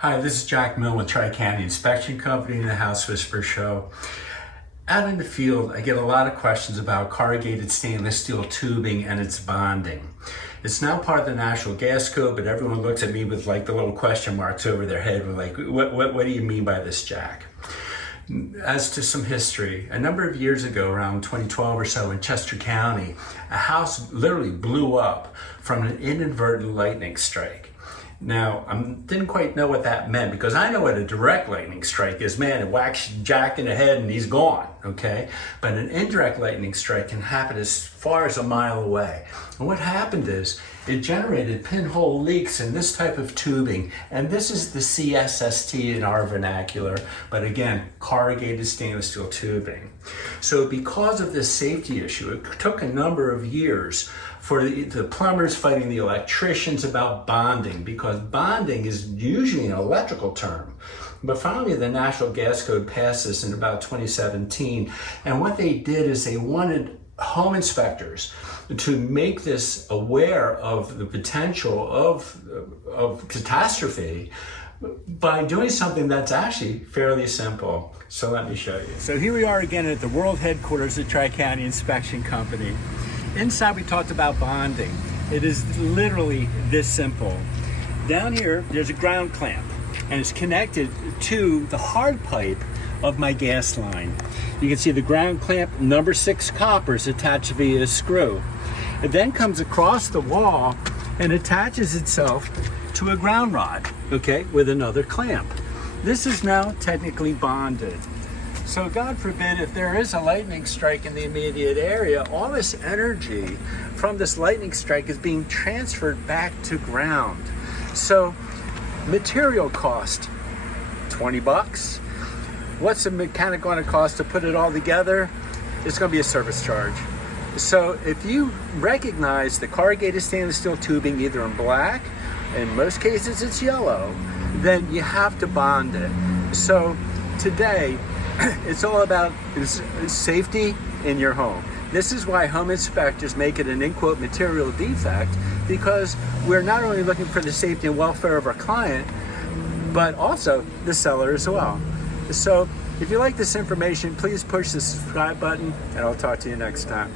Hi, this is Jack Mill with Tri-County Inspection Company and the House Whisperer Show. Out in the field, I get a lot of questions about corrugated stainless steel tubing and its bonding. It's now part of the National Gas Code, but everyone looks at me with like the little question marks over their head. We're like, what do you mean by this, Jack? As to some history, a number of years ago, around 2012 or so in Chester County, a house literally blew up from an inadvertent lightning strike. Now, I didn't quite know what that meant because I know what a direct lightning strike is. Man, it whacks Jack in the head and he's gone, okay? But an indirect lightning strike can happen as far as a mile away. And what happened is it generated pinhole leaks in this type of tubing. And this is the CSST in our vernacular, but again, corrugated stainless steel tubing. So because of this safety issue, it took a number of years for the plumbers fighting the electricians about bonding, because bonding is usually an electrical term. But finally, the National Gas Code passed this in about 2017. And what they did is they wanted home inspectors to make this aware of the potential of catastrophe by doing something that's actually fairly simple. So let me show you. So here we are again at the world headquarters of Tri-County Inspection Company. Inside we talked about bonding. It is literally this simple. Down here, there's a ground clamp and it's connected to the hard pipe of my gas line. You can see the ground clamp, number 6 copper is attached via a screw. It then comes across the wall and attaches itself to a ground rod, okay, with another clamp. This is now technically bonded. So God forbid if there is a lightning strike in the immediate area, all this energy from this lightning strike is being transferred back to ground. So material cost, 20 bucks. What's the mechanic going to cost to put it all together? It's going to be a service charge. So if you recognize the corrugated stainless steel tubing either in black, in most cases it's yellow, then you have to bond it. So today, it's all about safety in your home. This is why home inspectors make it an in quote material defect, because we're not only looking for the safety and welfare of our client, but also the seller as well. So if you like this information, please push the subscribe button and I'll talk to you next time.